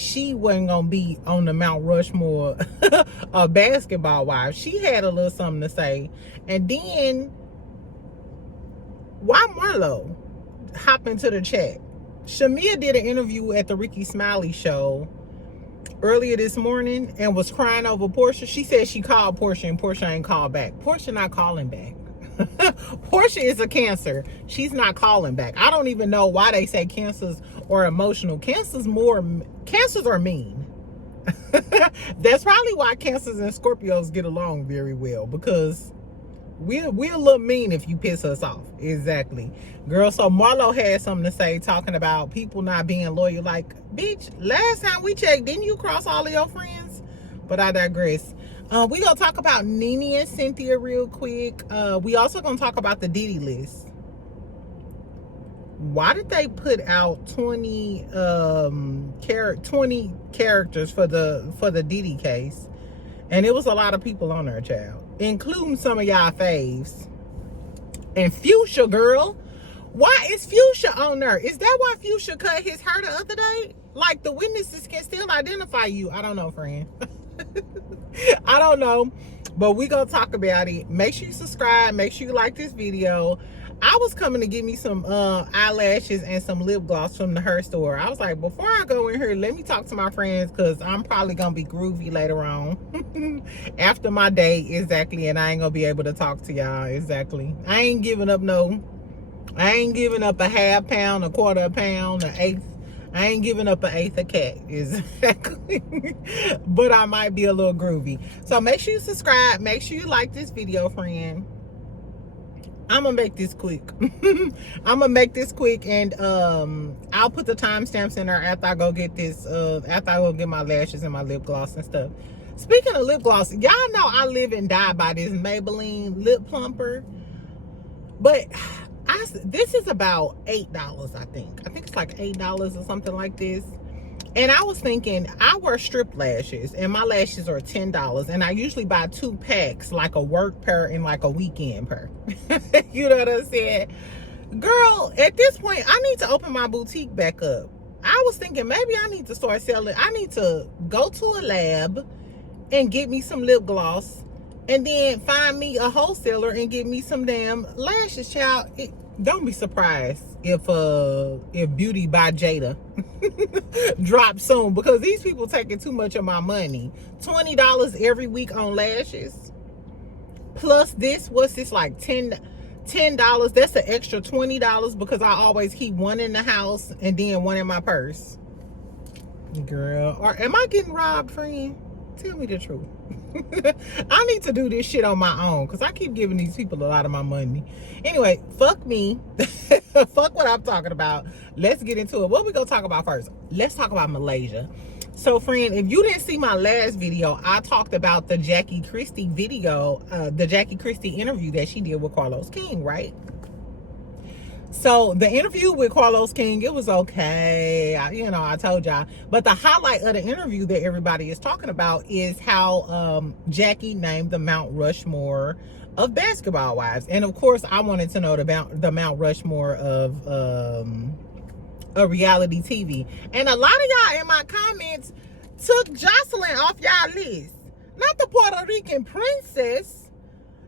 she wasn't gonna be on the Mount Rushmore of basketball wives. She had a little something to say. And then why Marlo hop into the chat? Shamia did an interview at the Ricky Smiley show earlier this morning and was crying over Porsha. She said she called Porsha and Porsha ain't called back. Porsha not calling back. Porsha is a Cancer. She's not calling back. I don't even know why they say cancers are emotional. Cancers are mean. That's probably why Cancers and Scorpios get along very well, because we're a little mean if you piss us off. Exactly. Girl, so Marlo had something to say talking about people not being loyal. Like, bitch, last time we checked, didn't you cross all of your friends? But I digress. We gonna talk about Nene and Cynthia real quick. We also gonna talk about the Diddy list. Why did they put out 20 characters for the Diddy case? And it was a lot of people on there, child, including some of y'all faves. And Fuchsia, girl, why is Fuchsia on there? Is that why Fuchsia cut his hair the other day? Like, the witnesses can still identify you. I don't know, friend. I don't know, but we gonna talk about it. Make sure you subscribe, make sure you like this video. I was coming to get me some eyelashes and some lip gloss from the hair store. I was like, before I go in here, let me talk to my friends, because I'm probably gonna be groovy later on after my day. Exactly. And I ain't gonna be able to talk to y'all. Exactly. I ain't giving up a half pound, a quarter of a pound, an eighth. I ain't giving up an eighth of cat. Exactly. But I might be a little groovy. So make sure you subscribe. Make sure you like this video, friend. I'm gonna make this quick. And I'll put the timestamps in there after I go get this, after I go get my lashes and my lip gloss and stuff. Speaking of lip gloss, y'all know I live and die by this Maybelline lip plumper. But this is about $8, I think. I think it's like $8 or something like this. And I was thinking, I wear strip lashes and my lashes are $10. And I usually buy 2 packs, like a work pair and like a weekend pair. You know what I'm saying? Girl, at this point, I need to open my boutique back up. I was thinking maybe I need to start selling. I need to go to a lab and get me some lip gloss, and then find me a wholesaler and get me some damn lashes, child. Don't be surprised if Beauty by Jada drops soon, because these people taking too much of my money. $20 every week on lashes, plus this, what's this, like $10? That's an extra $20, because I always keep one in the house and then one in my purse. Girl, or am I getting robbed, friend? Tell me the truth. I need to do this shit on my own, because I keep giving these people a lot of my money. Anyway, fuck me. Fuck what I'm talking about. Let's get into it. What we gonna talk about first? Let's talk about Malaysia. So, friend, if you didn't see my last video, I talked about the Jackie Christie video, the Jackie Christie interview that she did with Carlos King, right? So the interview with Carlos King, it was okay. I told y'all. But the highlight of the interview that everybody is talking about is how Jackie named the Mount Rushmore of basketball wives. And of course, I wanted to know the Mount Rushmore of reality TV. And a lot of y'all in my comments took Jocelyn off y'all list. Not the Puerto Rican princess.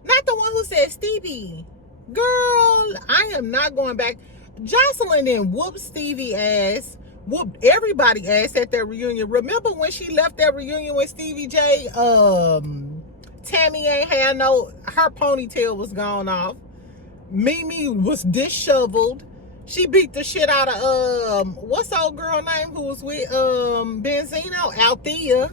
Not the one who said Stevie. Girl, I am not going back. Jocelyn then whooped Stevie ass, whooped everybody ass at that reunion. Remember when she left that reunion with Stevie J? Tammy ain't had her ponytail was gone off. Mimi was disheveled. She beat the shit out of what's the old girl name who was with Benzino? Althea.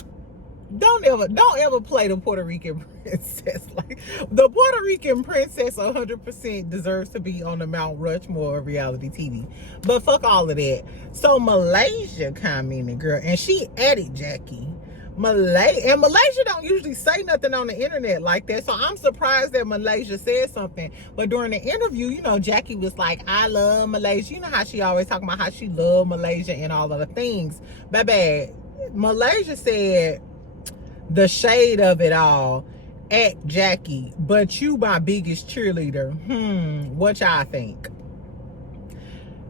Don't ever play the Puerto Rican princess. Like, the Puerto Rican princess 100% deserves to be on the Mount Rushmore of reality TV. But fuck all of that. So Malaysia commented, girl, and she added Jackie. Malaysia don't usually say nothing on the internet like that, so I'm surprised that Malaysia said something. But during the interview, Jackie was like, I love Malaysia. You know how she always talking about how she love Malaysia and all of the things. Baby, Malaysia said the shade of it all at Jackie, but you my biggest cheerleader. What y'all think?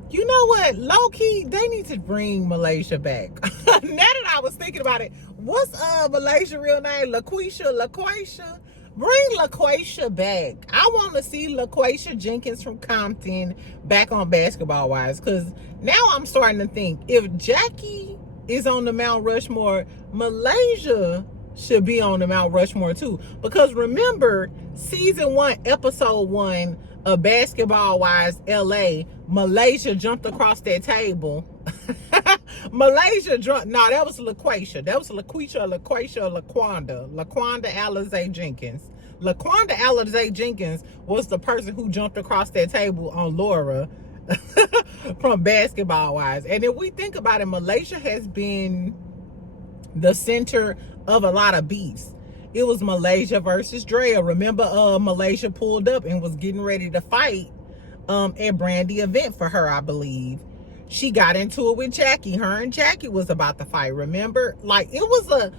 You know what? Low key, they need to bring Malaysia back. Now that I was thinking about it, what's Malaysia real name? LaQuisha? Bring LaQuisha back. I want to see LaQuisha Jenkins from Compton back on Basketball Wives, because now I'm starting to think if Jackie is on the Mount Rushmore, Malaysia should be on the Mount Rushmore too. Because remember, season 1, episode 1 of Basketball Wives LA, Malaysia jumped across that table. Malaysia jumped. No, that was LaQuisha. That was LaQuisha, LaQuanda Alizé Jenkins. LaQuanda Alizé Jenkins was the person who jumped across that table on Laura from Basketball Wives. And if we think about it, Malaysia has been the center of a lot of beefs. It was Malaysia versus Drea. Remember, Malaysia pulled up and was getting ready to fight at Brandy event for her, I believe. She got into it with Jackie. Her and Jackie was about to fight. Remember, like, it was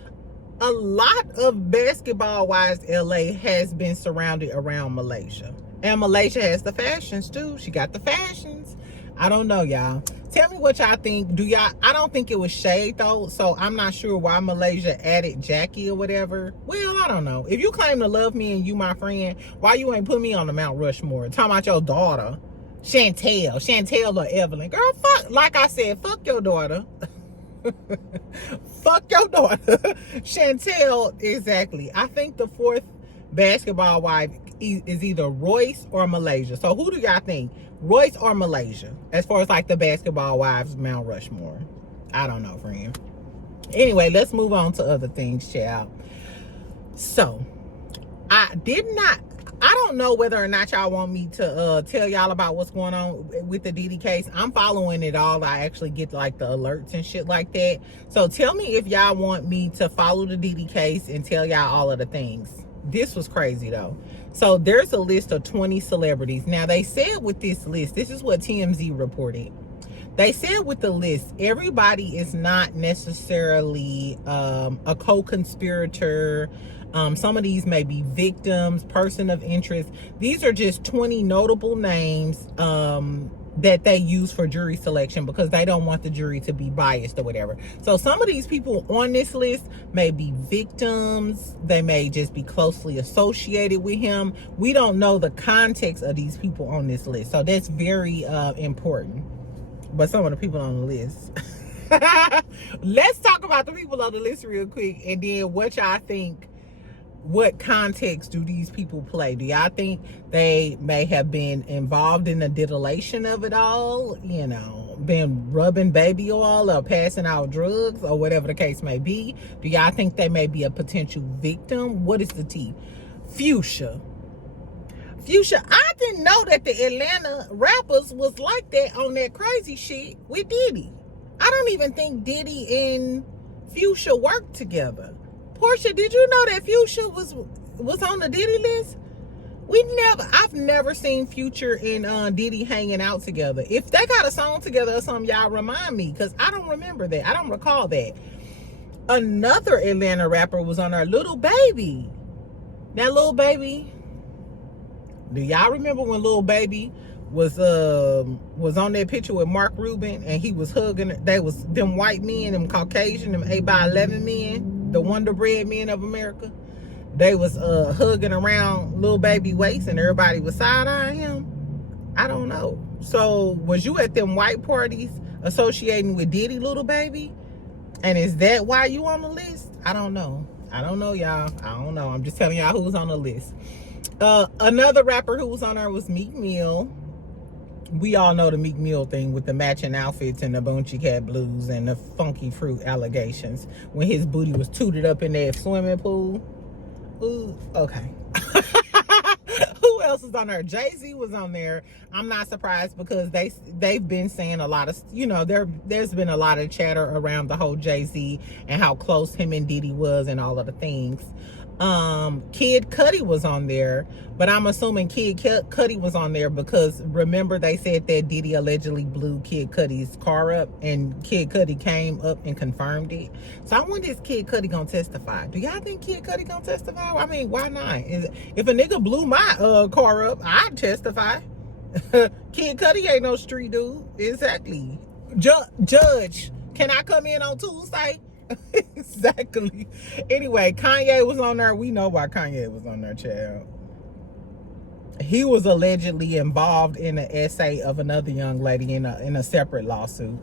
a lot of Basketball Wives LA has been surrounded around Malaysia. And Malaysia has the fashions too. She got the fashions. I don't know, y'all. Tell me what y'all think. I don't think it was shade though, so I'm not sure why Malaysia added Jackie or whatever. Well, I don't know. If you claim to love me and you my friend, why you ain't put me on the Mount Rushmore? Talking about your daughter, Chantel or Evelyn. Girl, fuck, like I said, fuck your daughter. Fuck your daughter. Chantel, exactly. I think the 4th Basketball Wife is either Royce or Malaysia. So who do y'all think? Royce or Malaysia? As far as like the Basketball Wives Mount Rushmore. I don't know, friend. Anyway, let's move on to other things, child. So, I don't know whether or not y'all want me to tell y'all about what's going on with the Diddy case. I'm following it all. I actually get like the alerts and shit like that. So tell me if y'all want me to follow the Diddy case and tell y'all all of the things. This was crazy though. So there's a list of 20 celebrities. Now they said with this list, this is what TMZ reported. They said with the list, everybody is not necessarily a co-conspirator. Some of these may be victims, person of interest. These are just 20 notable names that they use for jury selection because they don't want the jury to be biased or whatever. So some of these people on this list may be victims. They may just be closely associated with him. We don't know the context of these people on this list. So that's very important. But some of the people on the list. Let's talk about the people on the list real quick, and then what y'all think. What context do these people play? Do y'all think they may have been involved in the titillation of it all? You know, been rubbing baby oil or passing out drugs or whatever the case may be? Do y'all think they may be a potential victim? What is the T? Fuchsia, I didn't know that the Atlanta rappers was like that on that crazy shit with Diddy. I don't even think Diddy and Fuchsia worked together. Porsha, did you know that Fuchsia was on the Diddy list? I've never seen Future and Diddy hanging out together. If they got a song together or something, y'all remind me, because I don't remember that. I don't recall that. Another Atlanta rapper was on there, Lil Baby. Now, Lil Baby, do y'all remember when Lil Baby was on that picture with Mark Rubin and he was hugging? They was them white men, them Caucasian, them 8x11 men. The Wonder Bread men of America, they was hugging around Lil Baby waist and everybody was side-eyeing him. I don't know. So was you at them white parties associating with Diddy, Lil Baby? And is that why you on the list? I don't know. I don't know, y'all. I don't know. I'm just telling y'all who's on the list. Another rapper who was on there was Meek Mill. We all know the Meek Mill thing with the matching outfits and the Bounty Cat blues and the funky fruit allegations when his booty was tooted up in that swimming pool. Ooh, okay. Who else was on there? Jay-Z was on there. I'm not surprised because they've been saying a lot of, you know, there's been a lot of chatter around the whole Jay-Z and how close him and Diddy was and all of the things. Kid Cudi was on there, but I'm assuming Kid Cudi was on there because remember they said that Diddy allegedly blew Kid Cudi's car up and Kid Cudi came up and confirmed it. So I wonder if Kid Cudi gonna testify. Do y'all think Kid Cudi gonna testify? I mean, why not? If a nigga blew my car up, I'd testify. Kid Cudi ain't no street dude. Exactly. Judge, can I come in on Tuesday? Exactly. Anyway, Kanye was on there. We know why Kanye was on there, child. He was allegedly involved in an essay of another young lady in a separate lawsuit.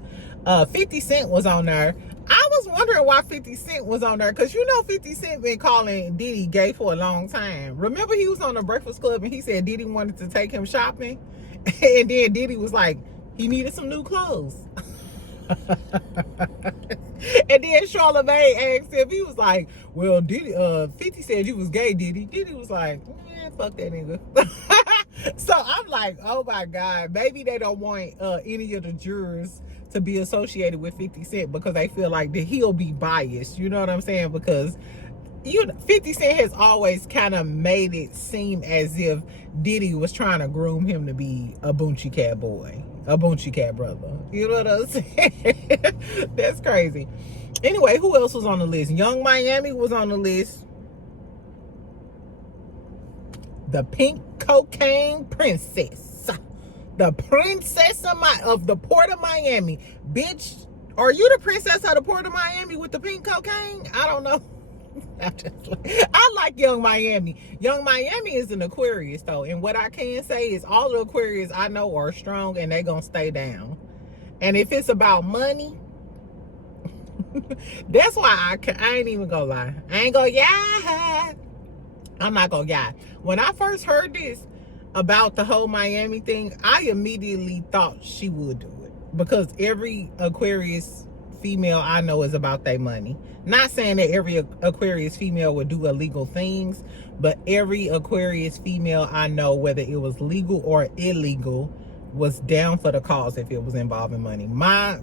50 Cent was on there. I was wondering why 50 Cent was on there, because 50 Cent been calling Diddy gay for a long time. Remember, he was on the Breakfast Club and he said Diddy wanted to take him shopping, and then Diddy was like, he needed some new clothes. And then Charlamagne asked him, he was like, well, Diddy, 50 said you was gay, Diddy. Diddy was like, man, fuck that nigga. So I'm like, oh my God, maybe they don't want any of the jurors to be associated with 50 Cent because they feel like that he'll be biased. You know what I'm saying? Because 50 Cent has always kind of made it seem as if Diddy was trying to groom him to be a Boonchie Cat boy, a Boonchie Cat brother. You know what I'm saying? That's crazy. Anyway, who else was on the list? Young Miami was on the list. The pink cocaine princess. The princess of the Port of Miami. Bitch, are you the princess of the Port of Miami with the pink cocaine? I don't know. I like Young Miami. Young Miami is an Aquarius though, and what I can say is all the Aquarius I know are strong and they gonna stay down. And if it's about money, that's why I ain't even gonna lie. I ain't gonna yeah. I'm not gonna lie. When I first heard this about the whole Miami thing, I immediately thought she would do it, because every Aquarius female I know is about their money. Not saying that every Aquarius female would do illegal things, but every Aquarius female I know, whether it was legal or illegal, was down for the cause if it was involving money. My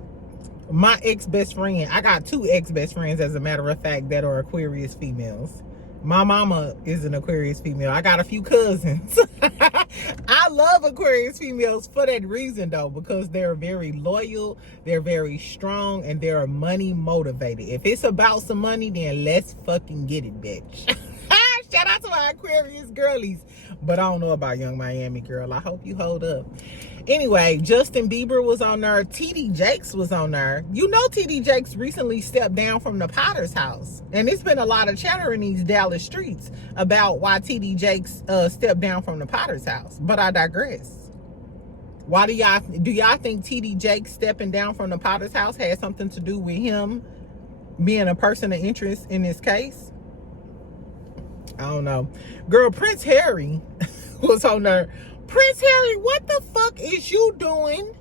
ex-best friend, I got 2 ex-best friends, as a matter of fact, that are Aquarius females. My mama is an Aquarius female. I got a few cousins. I love Aquarius females for that reason, though, because they're very loyal, they're very strong, and they're money motivated. If it's about some money, then let's fucking get it, bitch. Shout out to my Aquarius girlies. But I don't know about Young Miami, girl. I hope you hold up. Anyway, Justin Bieber was on there. TD Jakes was on there. You know TD Jakes recently stepped down from the Potter's house. And it's been a lot of chatter in these Dallas streets about why TD Jakes stepped down from the Potter's house. But I digress. Why do y'all think TD Jakes stepping down from the Potter's house had something to do with him being a person of interest in this case? I don't know. Girl, Prince Harry was on there. Prince Harry, what the fuck is you doing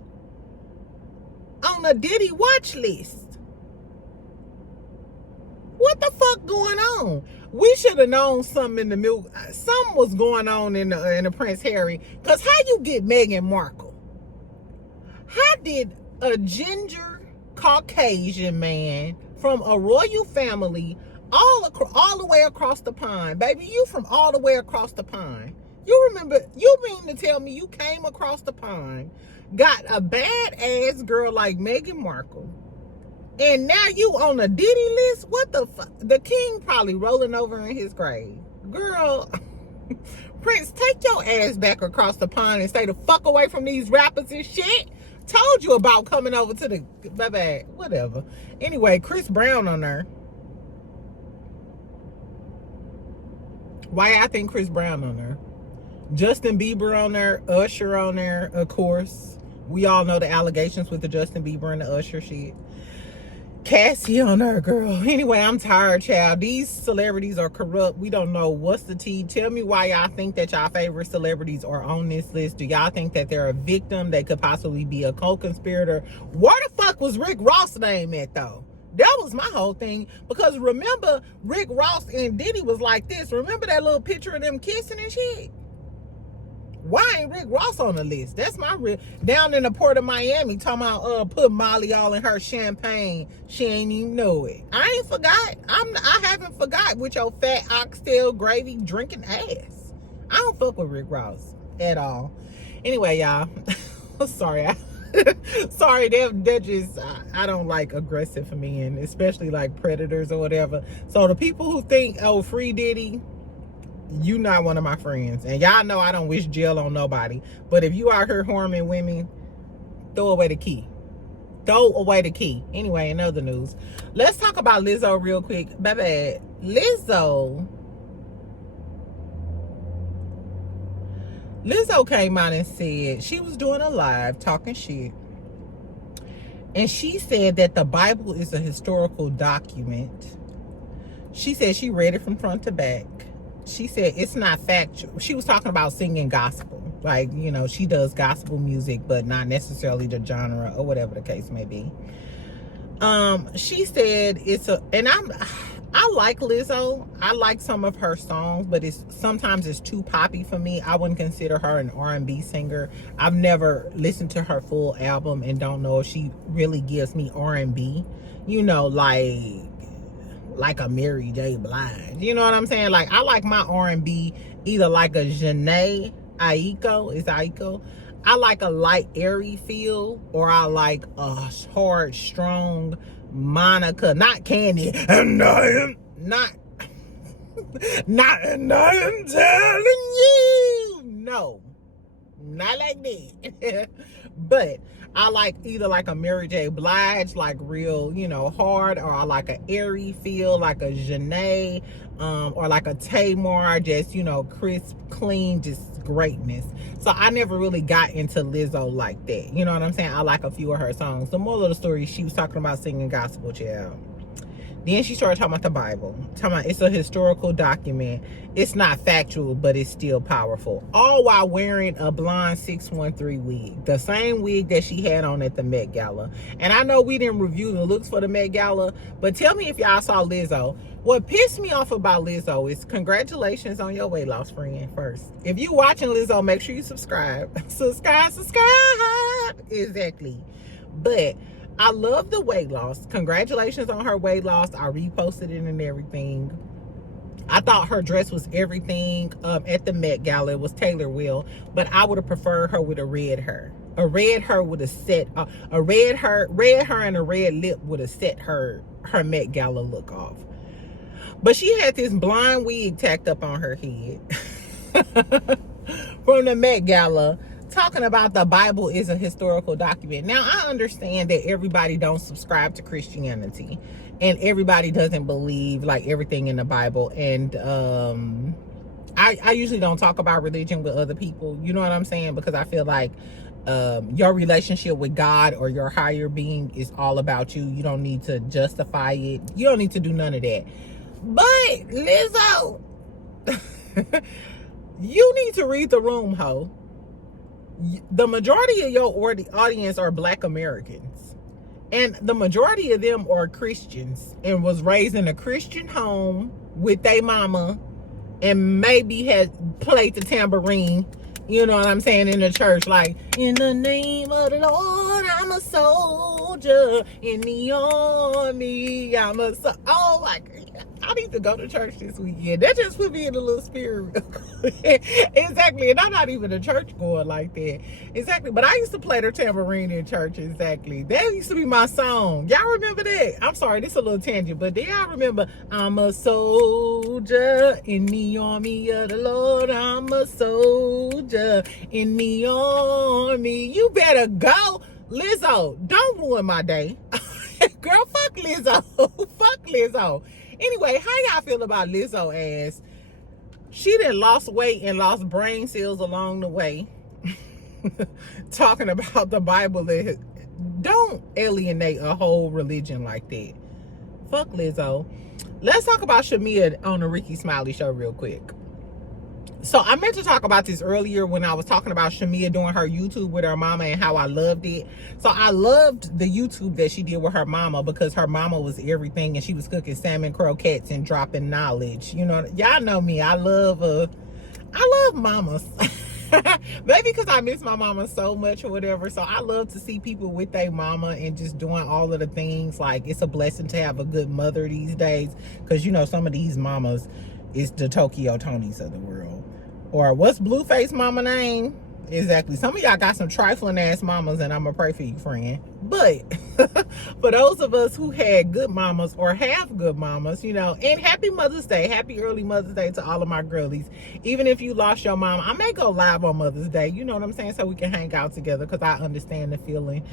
on the Diddy watch list? What the fuck going on? We should have known something in the milk. Something was going on in the Prince Harry. Because how you get Meghan Markle? How did a ginger Caucasian man from a royal family all the way across the pond, baby, you from all the way across the pond. You remember, you mean to tell me you came across the pond, got a badass girl like Meghan Markle, and now you on a Diddy list? What the fuck? The king probably rolling over in his grave. Girl, Prince, take your ass back across the pond and stay the fuck away from these rappers and shit. Told you about coming over to the, baby, whatever. Anyway, Chris Brown on there. Why I think Chris Brown on there? Justin Bieber on there, Usher on there, of course. We all know the allegations with the Justin Bieber and the Usher shit. Cassie on there, girl. Anyway, I'm tired, child. These celebrities are corrupt. We don't know what's the tea. Tell me why y'all think that y'all favorite celebrities are on this list. Do y'all think that they're a victim? They could possibly be a co-conspirator? Where the fuck was Rick Ross' name at, though? That was my whole thing. Because remember, Rick Ross and Diddy was like this. Remember that little picture of them kissing and shit? Why ain't Rick Ross on the list? That's my real. Down in the Port of Miami, talking about put Molly all in her champagne. She ain't even know it. I ain't forgot. I haven't forgot with your fat oxtail gravy drinking ass. I don't fuck with Rick Ross at all. Anyway, y'all. Sorry. Sorry, they're just, I don't like aggressive men, especially like predators or whatever. So the people who think, oh, free Diddy, you not one of my friends. And y'all know I don't wish jail on nobody. But if you out here harming women, throw away the key. Throw away the key. Anyway, in other news, let's talk about Lizzo real quick. Baby, Lizzo came out and said she was doing a live talking shit. And she said that the Bible is a historical document. She said she read it from front to back. She said it's not factual. She was talking about singing gospel. Like, you know, she does gospel music, but not necessarily the genre or whatever the case may be. She said I like Lizzo. I like some of her songs, but sometimes it's too poppy for me. I wouldn't consider her an R&B singer. I've never listened to her full album and don't know if she really gives me R&B, you know, like a Mary J. Blige. You know what I'm saying? Like, I like my R&B either like a Janae Aiko. I like a light, airy feel, or I like a hard, strong Monica, not Candy. And I am telling you. No, not like that. But I like either like a Mary J. Blige, like real, you know, hard, or I like an airy feel, like a Janae, or like a Tamar, just, you know, crisp, clean, just greatness. So I never really got into Lizzo like that. You know what I'm saying? I like a few of her songs. The moral of the story, she was talking about singing gospel, child. Then she started talking about the Bible. Talking about it's a historical document. It's not factual, but it's still powerful. All while wearing a blonde 613 wig. The same wig that she had on at the Met Gala. And I know we didn't review the looks for the Met Gala, but tell me if y'all saw Lizzo. What pissed me off about Lizzo is congratulations on your weight loss, friend, first. If you watching Lizzo, make sure you subscribe. subscribe. Exactly. But I love the weight loss. Congratulations on her weight loss. I reposted it and everything. I thought her dress was everything at the Met Gala. It was Taylor Will, but I would have preferred her with a red hair. A red hair would have set a red hair and a red lip would have set her Met Gala look off. But she had this blonde wig tacked up on her head from the Met Gala, talking about the Bible is a historical document. Now, I understand that everybody don't subscribe to Christianity and everybody doesn't believe like everything in the Bible. And I usually don't talk about religion with other people. You know what I'm saying? Because I feel like your relationship with God or your higher being is all about you. You don't need to justify it. You don't need to do none of that. But Lizzo, you need to read the room, ho. The majority of your audience are Black Americans, and the majority of them are Christians and was raised in a Christian home with their mama and maybe had played the tambourine, you know what I'm saying, in the church, like, in the name of the Lord, I'm a soldier, in the army, I'm a soldier. Oh my God. I need to go to church this weekend. That just put me in a little spirit. Exactly. And I'm not even a church goer like that. Exactly. But I used to play the tambourine in church. Exactly. That used to be my song. Y'all remember that? I'm sorry, this is a little tangent, but do y'all remember? I'm a soldier in the army of the Lord. I'm a soldier in the army. You better go. Lizzo, don't ruin my day. Girl, fuck Lizzo. Fuck Lizzo. Anyway, how y'all feel about Lizzo ass? She done lost weight and lost brain cells along the way. Talking about the Bible. Don't alienate a whole religion like that. Fuck Lizzo. Let's talk about Shamia on the Ricky Smiley show real quick. So I meant to talk about this earlier when I was talking about Shamia doing her YouTube with her mama and how I loved it. So I loved the YouTube that she did with her mama because her mama was everything and she was cooking salmon croquettes and dropping knowledge. You know, y'all know me. I love mamas. Maybe because I miss my mama so much or whatever. So I love to see people with their mama and just doing all of the things. Like, it's a blessing to have a good mother these days. Because, you know, some of these mamas is the Tokyo Tonys of the world. Or what's Blueface mama name? Exactly. Some of y'all got some trifling ass mamas, and I'm gonna pray for you, friend. But for those of us who had good mamas or have good mamas, you know, and happy Mother's Day, happy early Mother's Day to all of my girlies. Even if you lost your mom, I may go live on Mother's Day, you know what I'm saying, so we can hang out together, because I understand the feeling.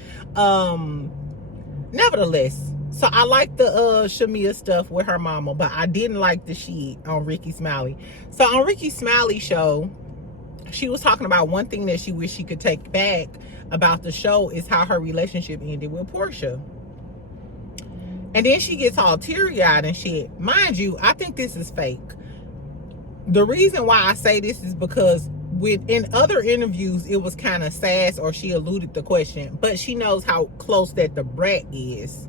Nevertheless, so I like the Shamia stuff with her mama, but I didn't like the shit on Ricky Smiley. So on Ricky Smiley's show, she was talking about one thing that she wished she could take back about the show is how her relationship ended with Porsha. And then she gets all teary-eyed and shit. Mind you, I think this is fake. The reason why I say this is because in other interviews, it was kind of sass, or she alluded the question, but she knows how close that the brat is.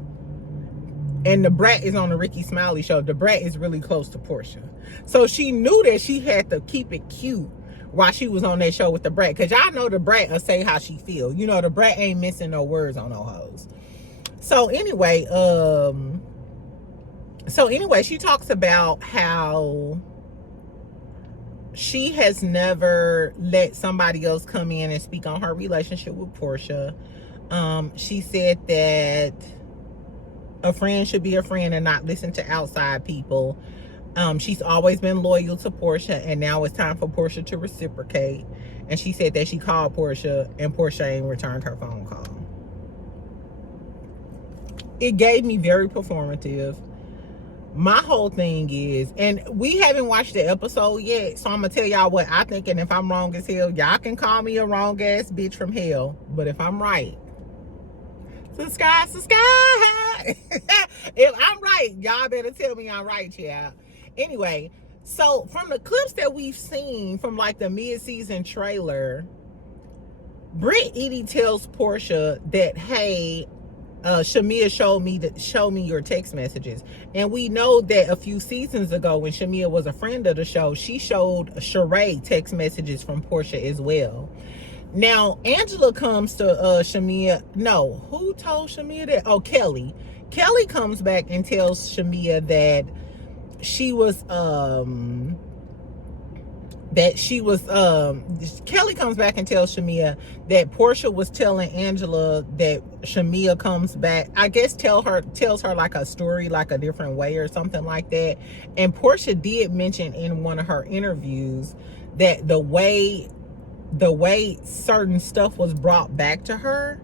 And the brat is on the Ricky Smiley show. The brat is really close to Porsha. So she knew that she had to keep it cute while she was on that show with the brat, because y'all know the brat will say how she feel. You know, the brat ain't missing no words on no hoes. So anyway, she talks about how she has never let somebody else come in and speak on her relationship with Porsha. She said that a friend should be a friend and not listen to outside people. She's always been loyal to Porsha, and now it's time for Porsha to reciprocate. And she said that she called Porsha, and Porsha ain't returned her phone call. It gave me very performative. My whole thing is, and we haven't watched the episode yet, so I'm gonna tell y'all what I think, and if I'm wrong as hell, y'all can call me a wrong ass bitch from hell. But if I'm right, subscribe. If I'm right, y'all better tell me I'm right, child. Anyway, so from the clips that we've seen from like the mid-season trailer, Britt Edie tells Porsha that, hey, Shamia show me your text messages. And we know that a few seasons ago, when Shamia was a friend of the show, she showed Sheree text messages from Porsha as well. Now, Angela comes to Shamia. No, who told Shamia that? Oh, Kelly. Kelly comes back and tells Shamia that Kelly comes back and tells Shamia that Porsha was telling Angela that Shamia comes back, I guess tells her like a story, like a different way or something like that. And Porsha did mention in one of her interviews that the way certain stuff was brought back to her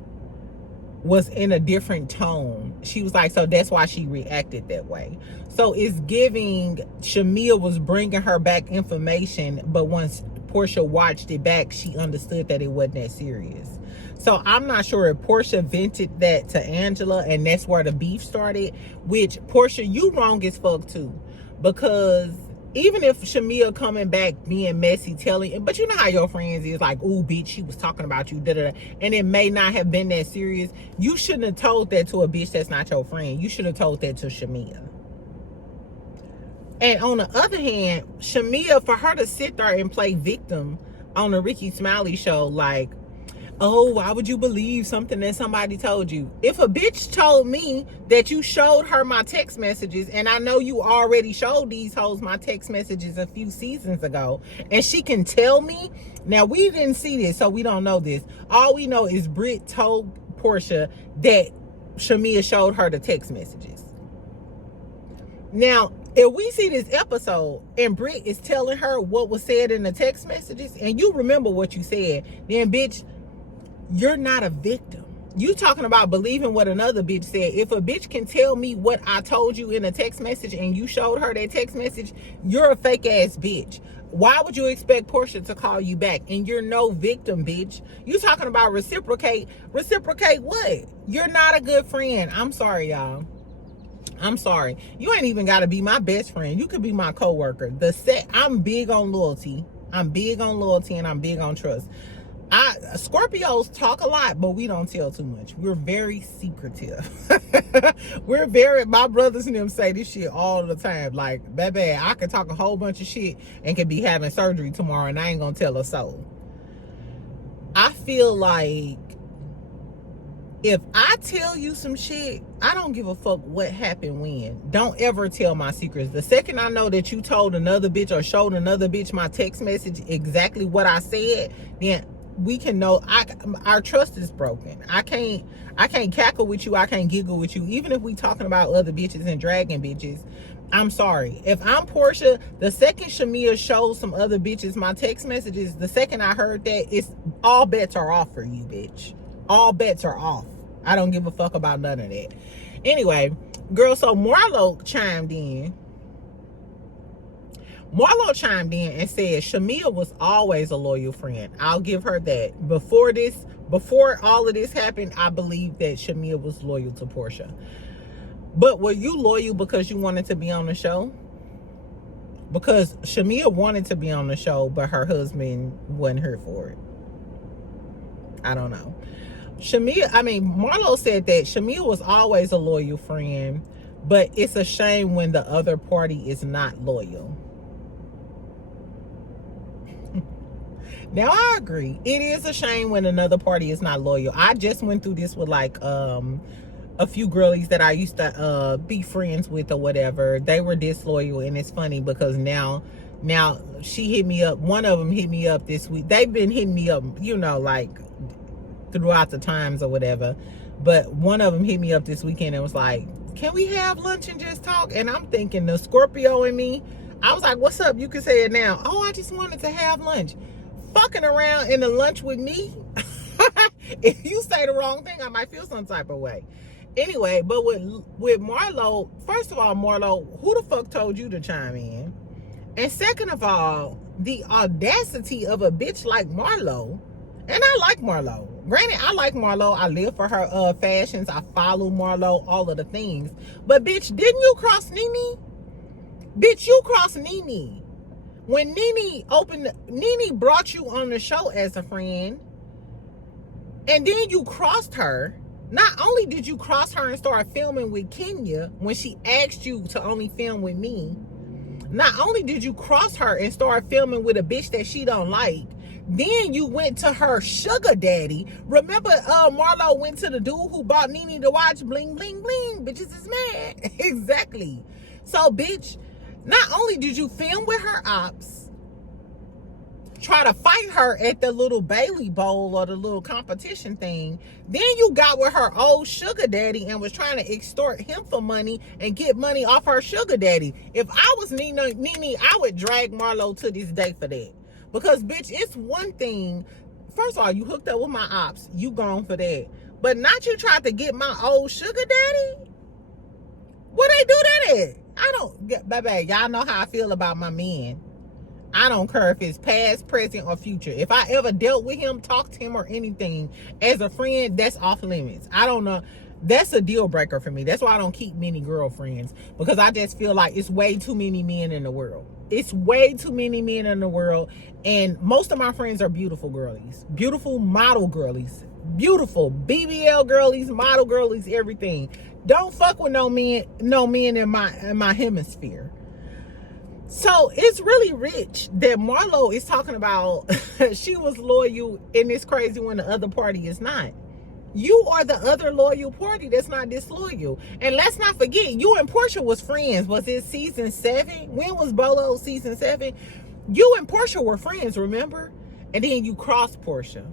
was in a different tone. She was like, so that's why she reacted that way. So it's giving Shamia was bringing her back information, but once Porsha watched it back, she understood that it wasn't that serious. So I'm not sure if Porsha vented that to Angela and that's where the beef started, which, Porsha, you wrong as fuck too. Because even if Shamia coming back being messy, but you know how your friends is, like, ooh, bitch, she was talking about you, and it may not have been that serious. You shouldn't have told that to a bitch that's not your friend. You should have told that to Shamia. And on the other hand, Shamia, for her to sit there and play victim on the Ricky Smiley show, like, oh, why would you believe something that somebody told you? If a bitch told me that you showed her my text messages, and I know you already showed these hoes my text messages a few seasons ago, and she can tell me, now we didn't see this, so we don't know this. All we know is Britt told Porsha that Shamia showed her the text messages. Now, if we see this episode and Britt is telling her what was said in the text messages, and you remember what you said, then bitch, you're not a victim. You talking about believing what another bitch said. If a bitch can tell me what I told you in a text message and you showed her that text message, you're a fake ass bitch. Why would you expect Porsha to call you back? And you're no victim, bitch. You talking about reciprocate. Reciprocate what? You're not a good friend. I'm sorry, y'all. I'm sorry. You ain't even got to be my best friend. You could be my coworker. I'm big on loyalty. I'm big on loyalty and I'm big on trust. Scorpios talk a lot, but we don't tell too much. We're very secretive. My brothers and them say this shit all the time. Like, baby, I could talk a whole bunch of shit and could be having surgery tomorrow and I ain't gonna tell a soul. I feel like if I tell you some shit, I don't give a fuck what happened when. Don't ever tell my secrets. The second I know that you told another bitch or showed another bitch my text message exactly what I said, then we can know our trust is broken. I can't cackle with you, I can't giggle with you, even if we talking about other bitches and dragging bitches. I'm sorry. If I'm Porsha, the second Shamia shows some other bitches my text messages, the second I heard that, it's all bets are off for you, bitch. All bets are off. I don't give a fuck about none of that. Anyway, girl, so Marlo chimed in. Marlo chimed in and said Shamia was always a loyal friend. I'll give her that. Before all of this happened, I believe that Shamia was loyal to Porsha. But were you loyal because you wanted to be on the show? Because Shamia wanted to be on the show, but her husband wasn't here for it. I don't know. Marlo said that Shamia was always a loyal friend, but it's a shame when the other party is not loyal. Now, I agree. It is a shame when another party is not loyal. I just went through this with like a few girlies that I used to be friends with or whatever. They were disloyal, and it's funny because now she hit me up. One of them hit me up this week. They've been hitting me up, like throughout the times or whatever. But one of them hit me up this weekend and was like, can we have lunch and just talk? And I'm thinking the Scorpio in me, I was like, what's up? You can say it now. Oh, I just wanted to have lunch. Fucking around in the lunch with me. If you say the wrong thing, I might feel some type of way. Anyway, but with Marlo, first of all, Marlo, who the fuck told you to chime in? And second of all, the audacity of a bitch like Marlo. And I like Marlo. Granted, I like Marlo. I live for her fashions. I follow Marlo, all of the things. But bitch, didn't you cross Nene? Bitch, you crossed Nene. When Nene brought you on the show as a friend, and then you crossed her. Not only did you cross her and start filming with Kenya when she asked you to only film with me, not only did you cross her and start filming with a bitch that she don't like, then you went to her sugar daddy. Remember, Marlo went to the dude who bought Nene to watch Bling Bling Bling. Bitches is mad. Exactly. So, bitch, not only did you film with her ops, try to fight her at the little Bailey Bowl or the little competition thing, then you got with her old sugar daddy and was trying to extort him for money and get money off her sugar daddy. If I was Nene, I would drag Marlo to this day for that. Because, bitch, it's one thing. First of all, you hooked up with my ops. You gone for that. But not you tried to get my old sugar daddy? Where they do that at? I don't, baby, y'all know how I feel about my men. I don't care if it's past, present, or future. If I ever dealt with him, talked to him, or anything as a friend, that's off limits. I don't know. That's a deal breaker for me. That's why I don't keep many girlfriends. Because I just feel like it's way too many men in the world. It's way too many men in the world. And most of my friends are beautiful girlies. Beautiful model girlies. Beautiful BBL girlies, model girlies, everything. Don't fuck with no men in my hemisphere. So it's really rich that Marlo is talking about she was loyal and it's crazy when the other party is not. You are the other loyal party that's not disloyal. And let's not forget, you and Porsha was friends. Was it season 7? When was Bolo season 7? You and Porsha were friends, remember? And then you crossed Porsha.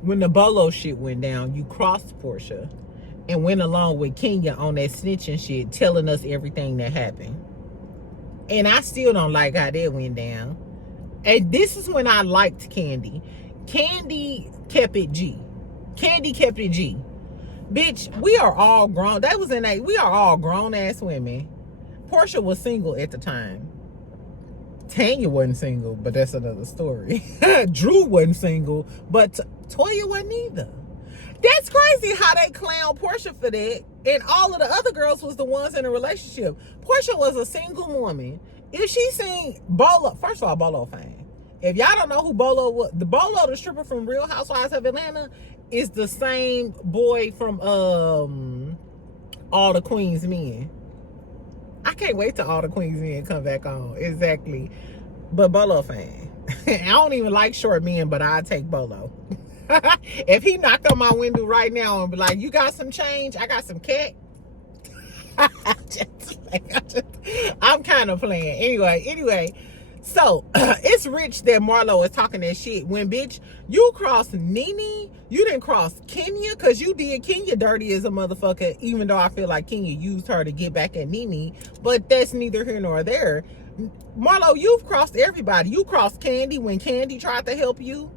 When the Bolo shit went down, you crossed Porsha and went along with Kenya on that snitching shit, telling us everything that happened. And I still don't like how that went down. And this is when I liked Candy. Candy kept it G. Candy kept it G. Bitch, we are all grown. We are all grown ass women. Porsha was single at the time. Tanya wasn't single, but that's another story. Drew wasn't single, but Toya wasn't either. That's crazy how they clown Porsha for that. And all of the other girls was the ones in a relationship. Porsha was a single woman. If she seen Bolo, first of all, Bolo fine. If y'all don't know who Bolo was, the stripper from Real Housewives of Atlanta, is the same boy from All the Queen's Men. I can't wait till All the Queen's Men come back on. Exactly. But Bolo fan. I don't even like short men, but I'll take Bolo. If he knocked on my window right now and be like, you got some change? I got some cat. I'm kind of playing. Anyway. So it's rich that Marlo is talking that shit when, bitch, you crossed Nene, you didn't cross Kenya, because you did Kenya dirty as a motherfucker, even though I feel like Kenya used her to get back at Nene, but that's neither here nor there. Marlo, you've crossed everybody. You crossed Candy when Candy tried to help you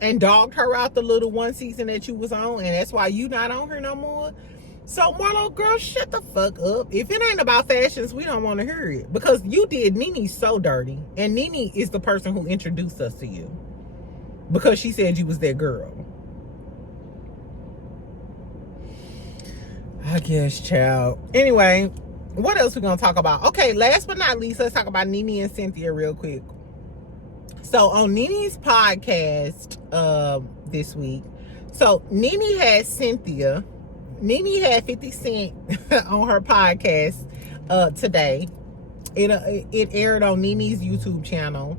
and dogged her out the little one season that you was on, and that's why you not on her no more. So Marlo, girl, shut the fuck up. If it ain't about fashions, we don't want to hear it, because you did Nene so dirty, and Nene is the person who introduced us to you because she said you was that girl. I guess, child. Anyway, what else we gonna talk about? Okay, last but not least, let's talk about Nene and Cynthia real quick. So on Nene's podcast this week, so Nene had Cynthia. Nene had 50 Cent on her podcast today. It aired on Nene's YouTube channel.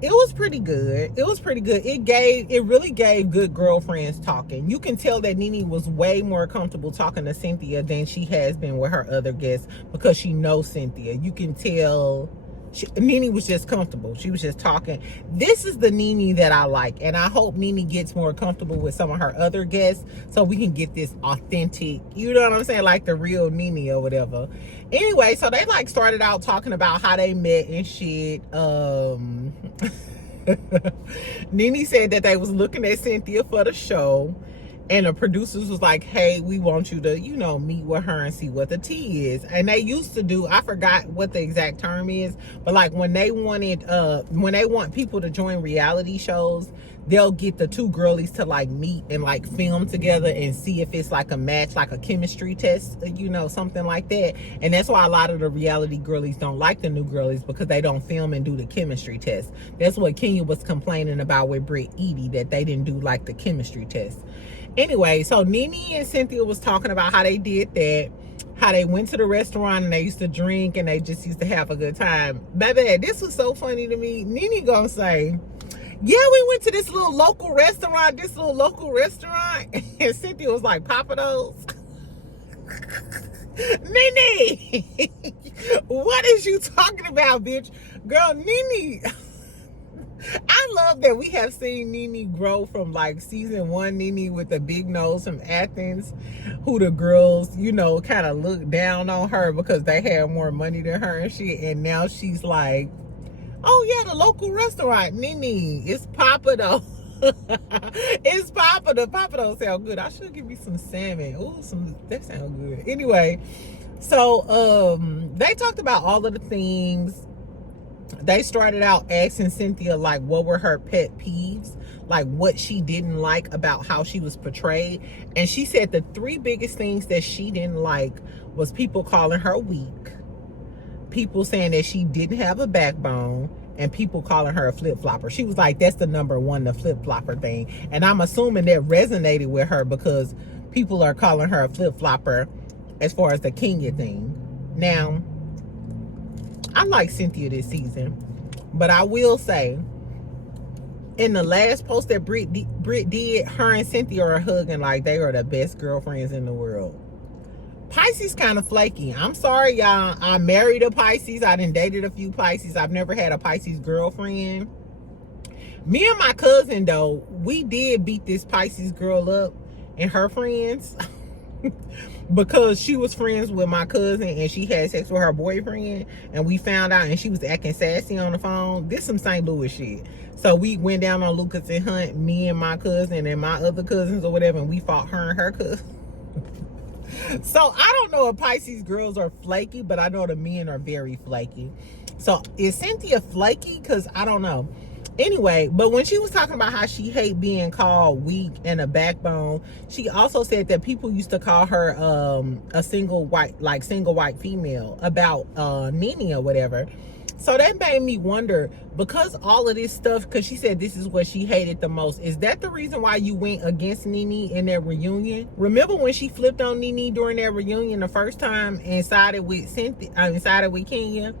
It was pretty good. It really gave good girlfriends talking. You can tell that Nene was way more comfortable talking to Cynthia than she has been with her other guests, because she knows Cynthia. You can tell Nene was just comfortable. She was just talking. This is the Nene that I like, and I hope Nene gets more comfortable with some of her other guests so we can get this authentic, you know what I'm saying, like the real Nene or whatever. Anyway, so they like started out talking about how they met and shit. Nene said that they was looking at Cynthia for the show, and the producers was like, hey, we want you to, you know, meet with her and see what the tea is. And they used to do, I forgot what the exact term is, but like when they want people to join reality shows, they'll get the two girlies to like meet and like film together and see if it's like a match, like a chemistry test, you know, something like that. And that's why a lot of the reality girlies don't like the new girlies, because they don't film and do the chemistry test. That's what Kenya was complaining about with Britt Edie, that they didn't do like the chemistry test. Anyway, so Nene and Cynthia was talking about how they did that, how they went to the restaurant and they used to drink and they just used to have a good time. Baby, this was so funny to me. Nene gonna say, yeah, we went to this little local restaurant. And Cynthia was like, Papa those? Nene, what is you talking about, bitch? Girl, Nene, I love that we have seen Nene grow from like season 1 Nene with the big nose from Athens, who the girls, you know, kind of looked down on her because they had more money than her and shit. And now she's like, oh yeah, the local restaurant, Nene, it's Papa though. It's Papa. The Papa don't sound good. I should give you some salmon. Ooh, that sounds good. Anyway, so they talked about all of the things. They started out asking Cynthia like what were her pet peeves, like what she didn't like about how she was portrayed. And she said the 3 biggest things that she didn't like was people calling her weak, people saying that she didn't have a backbone, and people calling her a flip-flopper. She was like, that's the number 1, the flip-flopper thing. And I'm assuming that resonated with her because people are calling her a flip-flopper as far as the Kenya thing. Now, I like Cynthia this season, but I will say, in the last post that Britt did, her and Cynthia are hugging like they are the best girlfriends in the world. Pisces kind of flaky. I'm sorry, y'all. I married a Pisces. I done dated a few Pisces. I've never had a Pisces girlfriend. Me and my cousin, though, we did beat this Pisces girl up and her friends because she was friends with my cousin and she had sex with her boyfriend, and we found out and she was acting sassy on the phone. This some St. Louis shit. So we went down on Lucas and Hunt, me and my cousin and my other cousins or whatever, and we fought her and her cousin. So I don't know if Pisces girls are flaky, but I know the men are very flaky. So is Cynthia flaky? Because I don't know. Anyway, but when she was talking about how she hate being called weak and a backbone, she also said that people used to call her a single white female about Nene or whatever. So that made me wonder, because all of this stuff, because she said this is what she hated the most, is that the reason why you went against Nene in that reunion? Remember when she flipped on Nene during that reunion the first time and sided with Kenya?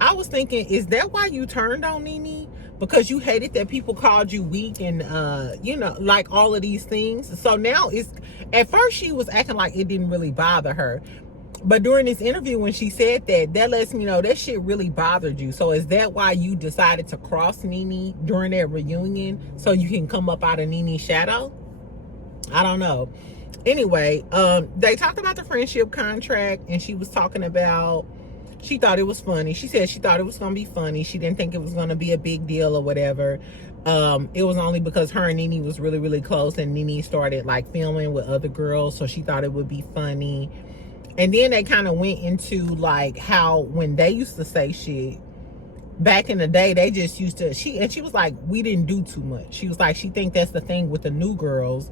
I was thinking, is that why you turned on Nene? Because you hated that people called you weak and you know, like all of these things. So now it's, at first she was acting like it didn't really bother her, But during this interview, when she said that lets me know that shit really bothered you. So is that why you decided to cross Nene during that reunion, so you can come up out of Nene's shadow? I don't know. Anyway, they talked about the friendship contract, and she was talking about, she thought it was funny. She said she thought it was going to be funny. She didn't think it was going to be a big deal or whatever. It was only because her and Nene was really, really close, and Nene started like filming with other girls, so she thought it would be funny. And then they kind of went into like how when they used to say shit back in the day, they just used to, she was like, we didn't do too much. She was like, she think that's the thing with the new girls.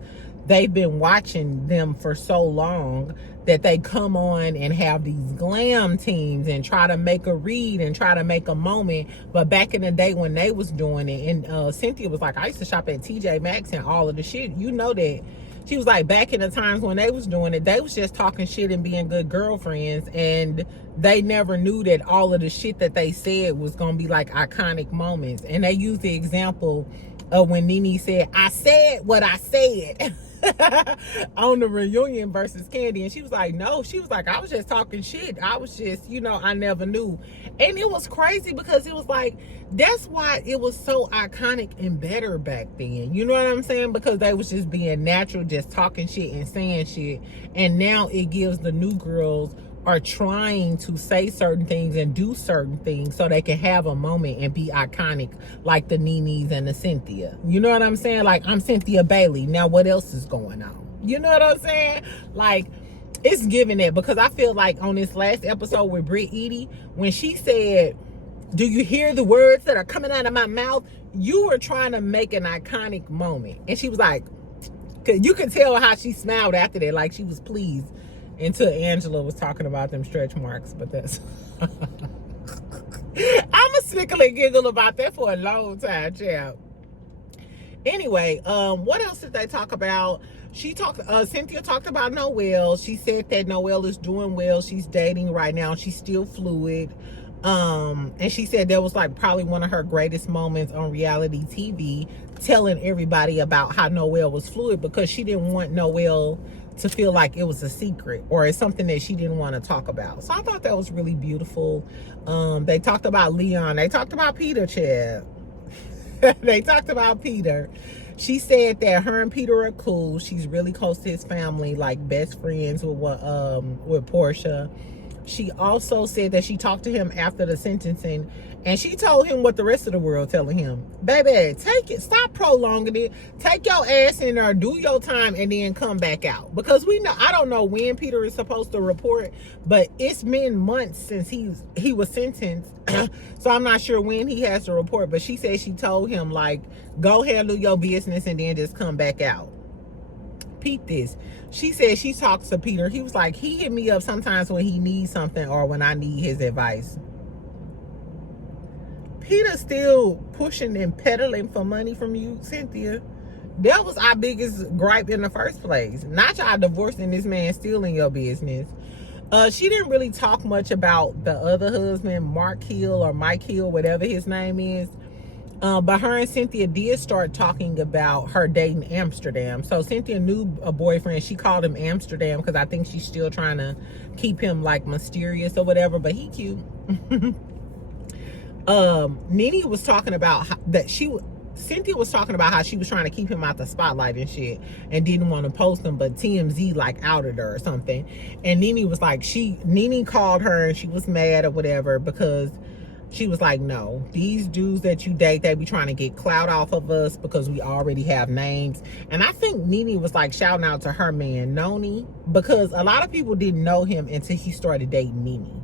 They've been watching them for so long that they come on and have these glam teams and try to make a read and try to make a moment. But back in the day when they was doing it, and Cynthia was like, I used to shop at TJ Maxx and all of the shit. You know that. She was like, back in the times when they was doing it, they was just talking shit and being good girlfriends, and they never knew that all of the shit that they said was gonna be like iconic moments. And they used the example of when Nene said, I said what I said on the reunion versus Candy. And she was like, no, she was like, I was just talking shit. I was just, you know, I never knew. And it was crazy because it was like, that's why it was so iconic and better back then. You know what I'm saying? Because they was just being natural, just talking shit and saying shit. And now it gives the new girls are trying to say certain things and do certain things so they can have a moment and be iconic, like the Nenes and the Cynthia. You know what I'm saying? Like, I'm Cynthia Bailey. Now what else is going on? You know what I'm saying? Like, it's giving it, because I feel like on this last episode with Britt Edie, when she said, do you hear the words that are coming out of my mouth? You were trying to make an iconic moment. And she was like, you could tell how she smiled after that, like she was pleased, until Angela was talking about them stretch marks. But that's I'm a snickle and giggle about that for a long time, child. Anyway, what else did they talk about? Cynthia talked about Noelle. She said that Noelle is doing well. She's dating right now. She's still fluid. And she said that was like probably one of her greatest moments on reality TV, telling everybody about how Noelle was fluid, because she didn't want Noelle to feel like it was a secret or it's something that she didn't want to talk about. So I thought that was really beautiful. They talked about Leon. They talked about Peter, Chad. They talked about Peter. She said that her and Peter are cool. She's really close to his family, like best friends with Porsha. She also said that she talked to him after the sentencing, and she told him what the rest of the world telling him. Baby, take it. Stop prolonging it. Take your ass in there, do your time, and then come back out. Because we know, I don't know when Peter is supposed to report, but it's been months since he was sentenced. So I'm not sure when he has to report. But she said she told him, like, go handle your business and then just come back out. Peep this. She said she talks to Peter. He was like, he hit me up sometimes when he needs something or when I need his advice. Peter still pushing and peddling for money from you, Cynthia. That was our biggest gripe in the first place. Not y'all divorcing this man stealing your business. She didn't really talk much about the other husband, Mark Hill or Mike Hill, whatever his name is. But her and Cynthia did start talking about her dating Amsterdam. So Cynthia knew a boyfriend. She called him Amsterdam because I think she's still trying to keep him like mysterious or whatever. But he cute. Nene was talking about Cynthia was talking about how she was trying to keep him out the spotlight and shit and didn't want to post him, but TMZ like outed her or something. And Nene was like, Nene called her and she was mad or whatever because she was like, no, these dudes that you date, they be trying to get clout off of us because we already have names. And I think Nene was like shouting out to her man, Noni, because a lot of people didn't know him until he started dating Nene.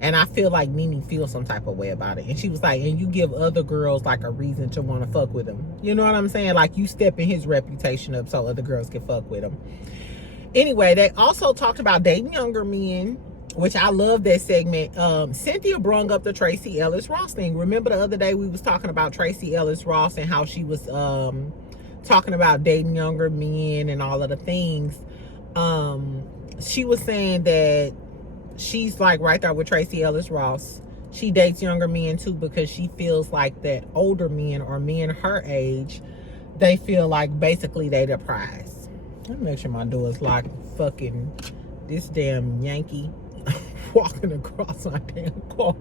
And I feel like Nene feels some type of way about it. And she was like, and you give other girls like a reason to want to fuck with him. You know what I'm saying? Like you stepping his reputation up so other girls can fuck with him. Anyway, they also talked about dating younger men, which I love that segment. Cynthia brung up the Tracy Ellis Ross thing. Remember the other day we was talking about Tracy Ellis Ross and how she was talking about dating younger men and all of the things. She was saying that she's like right there with Tracy Ellis Ross. She dates younger men too because she feels like that older men or men her age, they feel like basically they the prize. Let me make sure my door is locked. Fucking this damn Yankee. walking across my damn car.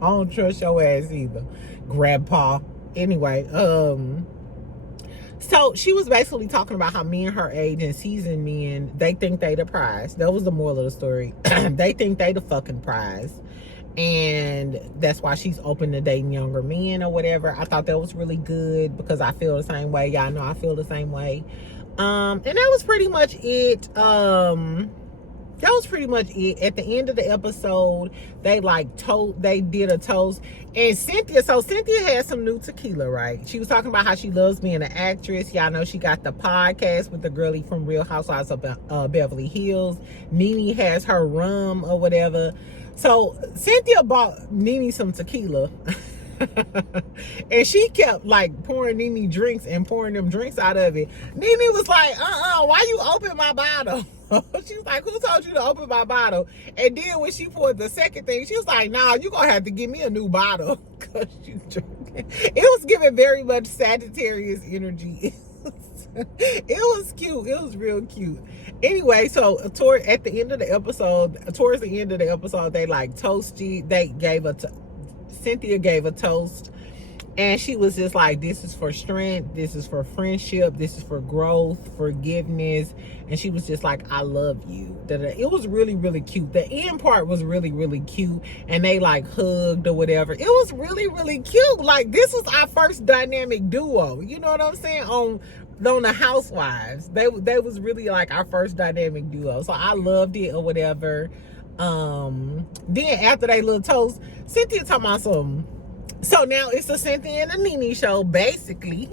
I don't trust your ass either, grandpa. Anyway, so she was basically talking about how men her age and seasoned men, they think they the prize. That was the moral of the story. They think they the fucking prize. And that's why she's open to dating younger men or whatever. I thought that was really good because I feel the same way. Y'all know I feel the same way. And that was pretty much it. That was pretty much it. At the end of the episode, they did a toast. And Cynthia had some new tequila, right? She was talking about how she loves being an actress. Y'all know she got the podcast with the girlie from Real Housewives of Beverly Hills. Nene has her rum or whatever. So Cynthia bought Nene some tequila. And she kept like pouring Nene drinks and pouring them drinks out of it. Nene was like, why you open my bottle? She was like, who told you to open my bottle? And then when she poured the second thing, she was like, nah, you gonna have to give me a new bottle because you drinking. It was giving very much Sagittarius energy. It was cute. It was real cute. Anyway, so towards the end of the episode, they like toasted. Cynthia gave a toast, and she was just like, this is for strength, this is for friendship, this is for growth, forgiveness. And she was just like, I love you. It was really, really cute. The end part was really, really cute, and they like hugged or whatever. It was really, really cute. Like, this was our first dynamic duo, you know what I'm saying, on the Housewives. They was really like our first dynamic duo, so I loved it or whatever. Then after they little toast, Cynthia talking about something. So now it's the Cynthia and the Nene show, basically.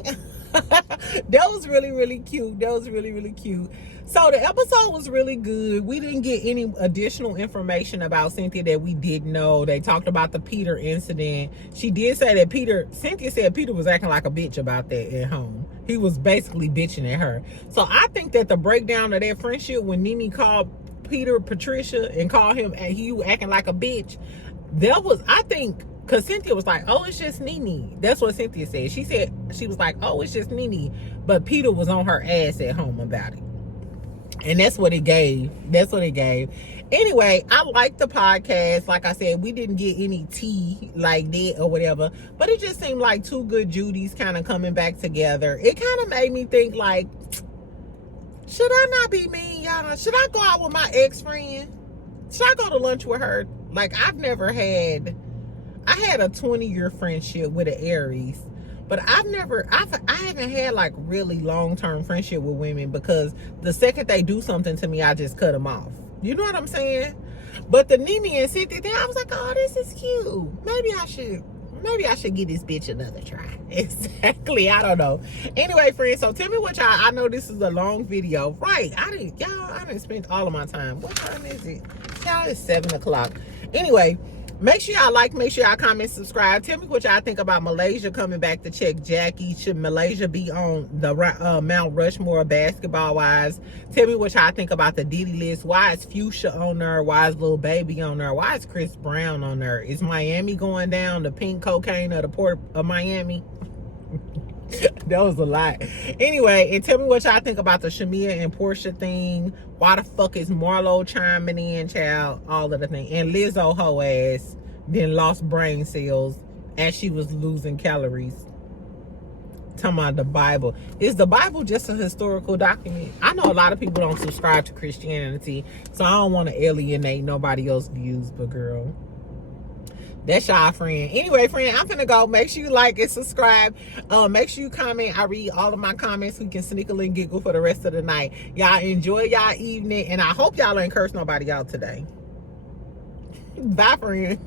That was really, really cute. That was really, really cute. So the episode was really good. We didn't get any additional information about Cynthia that we didn't know. They talked about the Peter incident. She did say that Cynthia said Peter was acting like a bitch about that at home. He was basically bitching at her. So I think that the breakdown of their friendship when Nene called Peter Patricia and called him you acting like a bitch, that was, I think, because Cynthia was like, oh, it's just Nene. That's what Cynthia said. She was like, oh, it's just Nene. But Peter was on her ass at home about it. And that's what it gave. Anyway, I like the podcast. Like I said, we didn't get any tea like that or whatever. But it just seemed like two good Judys kind of coming back together. It kind of made me think like, should I not be mean, y'all? Should I go out with my ex-friend? Should I go to lunch with her? Like, I had a 20-year friendship with an Aries, but I haven't had like really long-term friendship with women, because the second they do something to me, I just cut them off. You know what I'm saying? But the Nene and Cynthia thing, I was like, oh, this is cute. Maybe I should give this bitch another try. Exactly. I don't know. Anyway, friends, so tell me what y'all, I know this is a long video. Right. I didn't spend all of my time. What time is it? Y'all, it's 7 o'clock. Anyway, make sure y'all like, make sure y'all comment, subscribe. Tell me what y'all think about Malaysia coming back to check Jackie. Should Malaysia be on the Mount Rushmore basketball wise? Tell me what y'all think about the Diddy list. Why is Fuchsia on there? Why is Lil Baby on there? Why is Chris Brown on there? Is Miami going down? The pink cocaine of the port of Miami? That was a lot. Anyway, and tell me what y'all think about the Shamia and Porsha thing. Why the fuck is Marlo chiming in, child? All of the thing. And Lizzo hoe ass then lost brain cells as she was losing calories. Talking about the Bible. Is the Bible just a historical document? I know a lot of people don't subscribe to Christianity, so I don't want to alienate nobody else's views, but girl, that's y'all friend. Anyway, friend, I'm finna go. Make sure you like and subscribe. Make sure you comment. I read all of my comments. We can snickle and giggle for the rest of the night. Y'all enjoy y'all evening, and I hope y'all ain't curse nobody out today. Bye, friend.